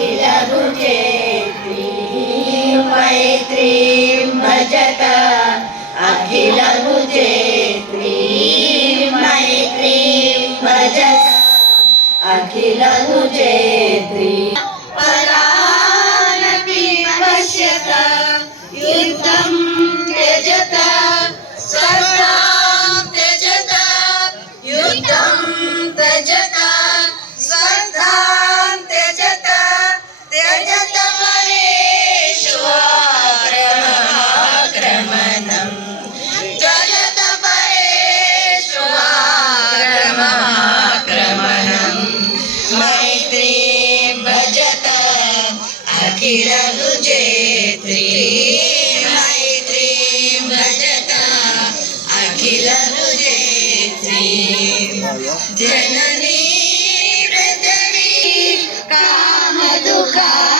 अखिल रुचेत्री मैत्रीं भजत अखिल रुचेत्री मैत्रीं भजत अखिल रुचेत्री परानपि पश्यत युद्धं त्यजत सर्वं त्यजत युद्धं त्यजत सर्वं त्यजत त्यजत परेष्वाक्रमणं त्यजत परेष्वाक्रमणं मैत्रीं भजत अखिल रुचेत्री मैत्रीं भजत अखिल रुचेत्री जननी पृथ्वी काम दुःखा